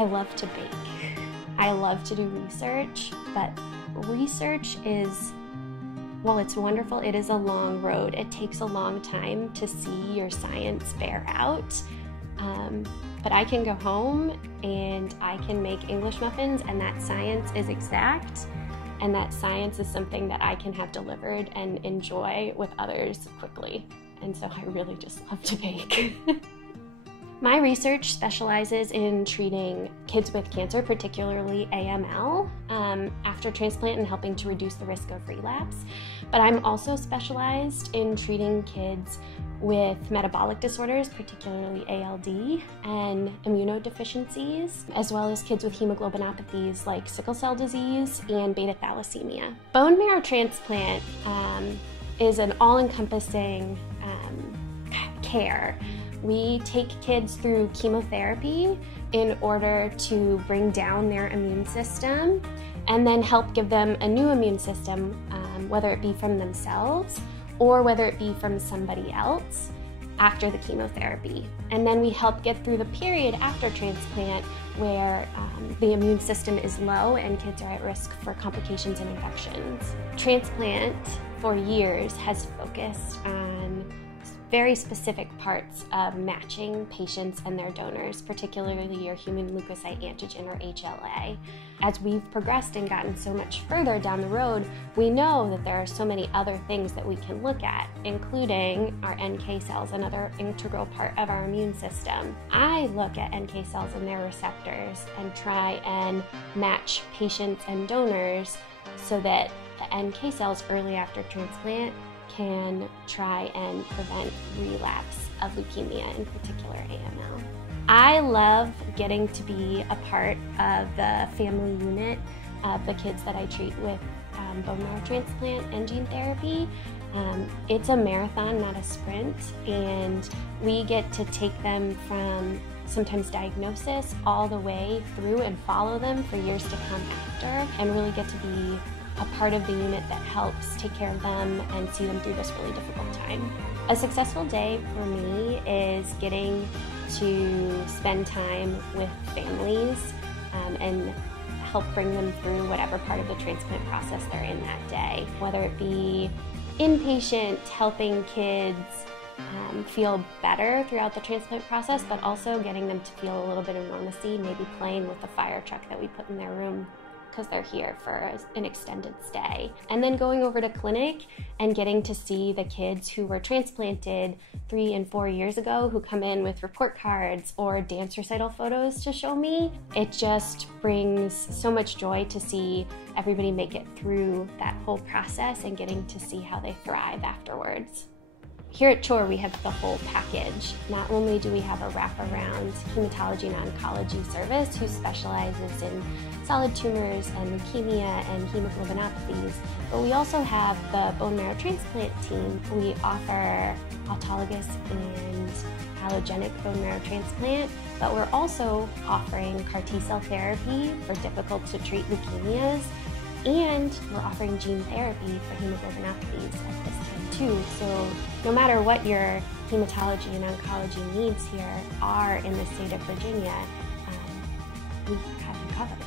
I love to bake. I love to do research, but research is, while it's wonderful, it is a long road. It takes a long time to see your science bear out. But I can go home and I can make English muffins, and that science is exact, and that science is something that I can have delivered and enjoy with others quickly. And so I really just love to bake. My research specializes in treating kids with cancer, particularly AML, after transplant and helping to reduce the risk of relapse. But I'm also specialized in treating kids with metabolic disorders, particularly ALD, and immunodeficiencies, as well as kids with hemoglobinopathies like sickle cell disease and beta thalassemia. Bone marrow transplant is an all-encompassing care. We take kids through chemotherapy in order to bring down their immune system and then help give them a new immune system, whether it be from themselves or whether it be from somebody else after the chemotherapy. And then we help get through the period after transplant where the immune system is low and kids are at risk for complications and infections. Transplant for years has focused on very specific parts of matching patients and their donors, particularly your human leukocyte antigen, or HLA. As we've progressed and gotten so much further down the road, we know that there are so many other things that we can look at, including our NK cells, another integral part of our immune system. I look at NK cells and their receptors and try and match patients and donors so that the NK cells early after transplant can try and prevent relapse of leukemia, in particular AML. I love getting to be a part of the family unit of the kids that I treat with bone marrow transplant and gene therapy. It's a marathon, not a sprint, and we get to take them from sometimes diagnosis all the way through and follow them for years to come after, and really get to be a part of the unit that helps take care of them and see them through this really difficult time. A successful day for me is getting to spend time with families and help bring them through whatever part of the transplant process they're in that day. Whether it be inpatient, helping kids feel better throughout the transplant process, but also getting them to feel a little bit of normalcy, maybe playing with the fire truck that we put in their room because they're here for an extended stay. And then going over to clinic and getting to see the kids who were transplanted 3 and 4 years ago who come in with report cards or dance recital photos to show me. It just brings so much joy to see everybody make it through that whole process and getting to see how they thrive afterwards. Here at CHOR, we have the whole package. Not only do we have a wraparound hematology and oncology service who specializes in solid tumors and leukemia and hemoglobinopathies, but we also have the bone marrow transplant team. We offer autologous and allogenic bone marrow transplant, but we're also offering CAR T-cell therapy for difficult to treat leukemias, and we're offering gene therapy for hemoglobinopathies at this time too. So no matter what your hematology and oncology needs here are in the state of Virginia, we have you covered.